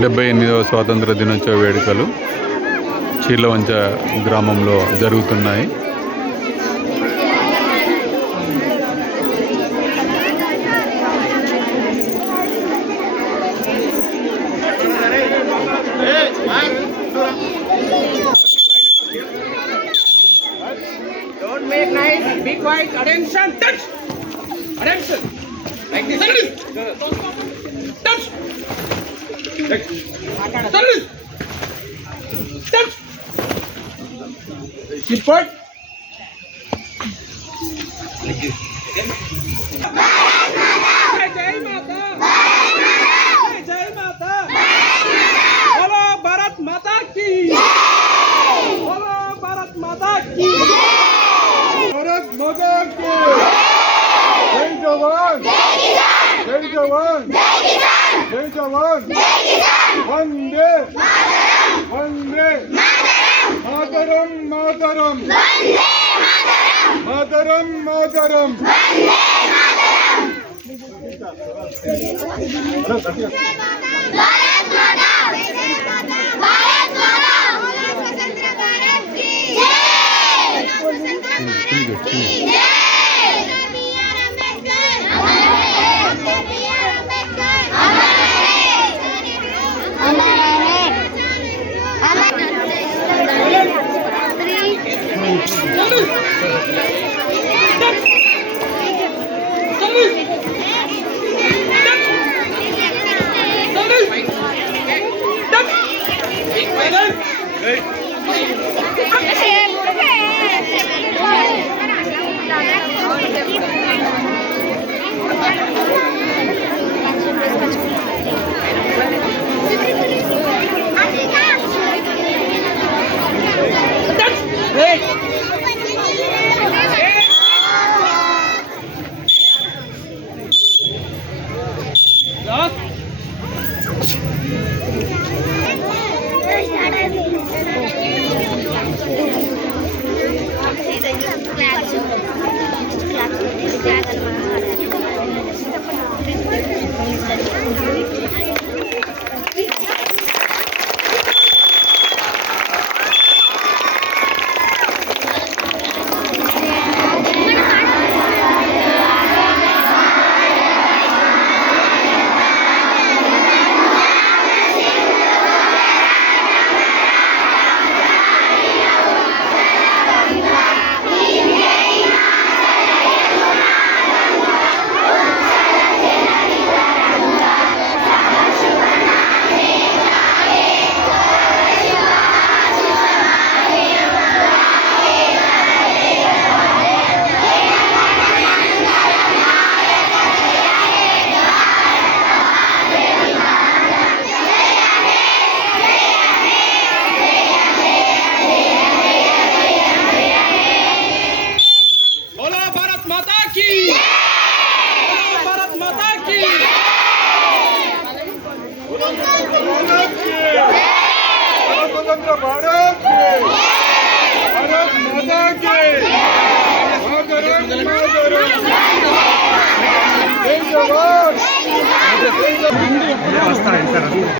78వ స్వాతంత్ర దినోత్సవ వేడుకలు చీర్లవంచ గ్రామంలో జరుగుతున్నాయి. Don't make noise. Be quiet. Attention. Touch. Attention. Like this. Touch. Touch. Touch. Keep quiet. Like this. Jai Mata. Jai Mata. Bolo Bharat Mata ki. Bolo Bharat Mata ki. Bharat माता की जय जवान जय जवान जय जवान वंदे वंदे मातरम मातरम मातरम मातरम स्वतंत्र भारत भारत माता के मातरम मातरम जय जवान